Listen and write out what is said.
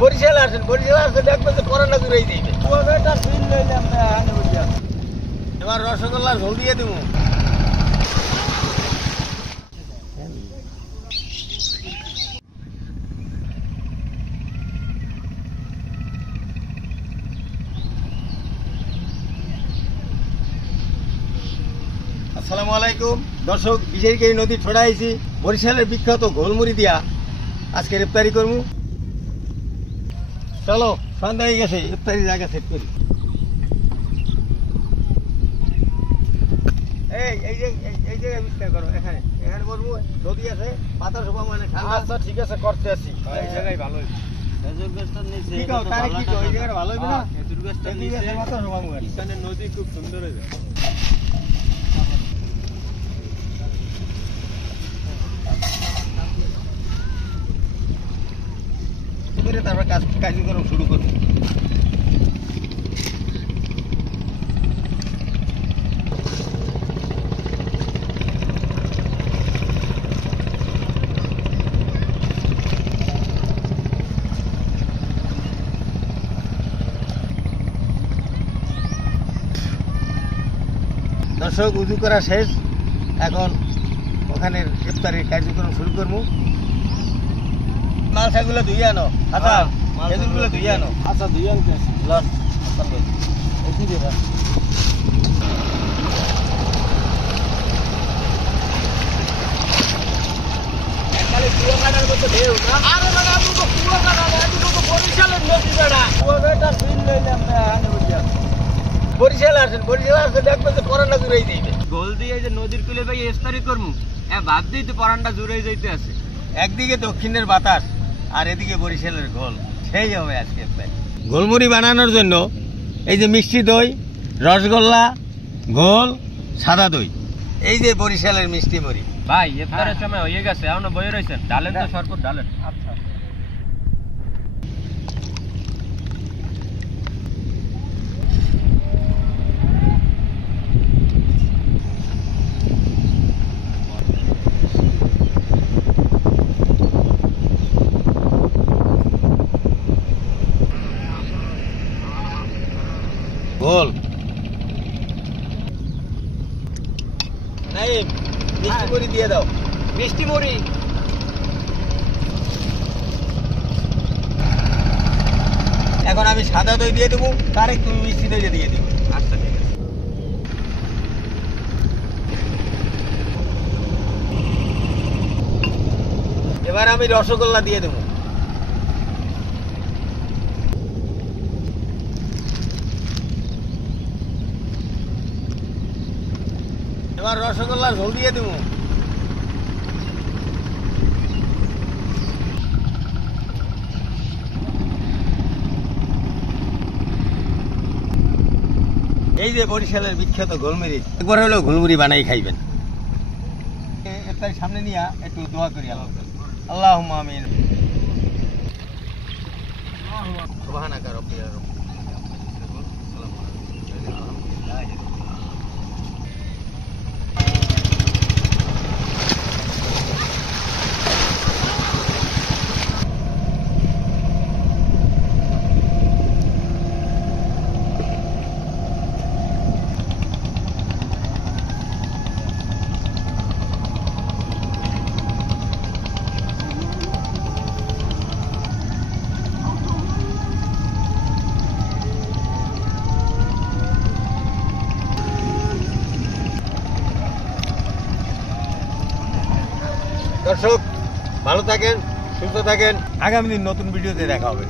বরিশাল আসেন, বরিশাল আসলে দেখবেন যে করোনা দূরেই দিবে। এবার রসগোল্লা ঝোল দিয়ে দেবো। আসসালামু আলাইকুম দর্শক, বিশেষকারী নদী ঠোড়াইছি বরিশালের বিখ্যাত গোলমুড়ি দিয়া আজকে ইফতারি করবো। চলো, সন্ধ্যা হয়ে গেছে, ইফতারি জায়গা সেট করি। এই জায়গায় ইফতার করো, এখানে এখানে করবো। নদী আছে, পাতা শোভা মানে ঠান্ডা। আচ্ছা ঠিক আছে, করতে আসি। এই জায়গায় ভালো হয়েছে। নদী খুব সুন্দর হয়েছে। তারপর কার্যক্রম শুরু করবো। দর্শক, উজু করা শেষ, এখন ওখানে ইফতারের কার্যক্রম শুরু করবো। মাল শাকগুলো ধুয়ে আনো। আচ্ছা, এগুলো ধুয়ে আনো। আচ্ছা, ধুয়ে আনতে লন। বরিশাল আসেন, বরিশাল আসলে দেখবেন যে পরানটা জুড়েই দিবে। গোল দিয়ে যে নদীর কুলে ভাই ইফতারি করবো, ভাবতেই তো পরানটা জুড়েই যাইতে আছে। একদিকে দক্ষিণের বাতাস আর এদিকে বরিশালের গোল, সেই হবে আজকে ইফতারি। গোলমুড়ি বানানোর জন্য এই যে মিষ্টি দই, রসগোল্লা, গোল, সাদা দই, এই যে বরিশালের মিষ্টি মুড়ি। ভাই ইফতারের সময় হয়ে গেছে, এখনো বয়ে রয়েছেন, ডালেন তো শরবত ডালেন। আচ্ছা, গোল নাইম, মিষ্টি মুড়ি দিয়ে দাও। মিষ্টি মুড়ি এখন আমি সাদা দই দিয়ে দেবো, তার তুমি মিষ্টি দই দিয়ে দেবো। আচ্ছা ঠিক আছে। এবার আমি রসগোল্লা দিয়ে দেবো। এবার রসগোল্লার ঝোল দিয়ে দেবো। এই যে বরিশালের বিখ্যাত গোলমুড়ি, একবার হলেও গোলমুড়ি বানাই খাইবেন। এর সামনে নিয়ে একটু দোয়া করি। আল্লাহুম্মা আমিন। সুবহানাকা রাব্বিল আযম। দর্শক, ভালো থাকেন, সুস্থ থাকেন। আগামী দিন নতুন ভিডিওতে দেখা হবে।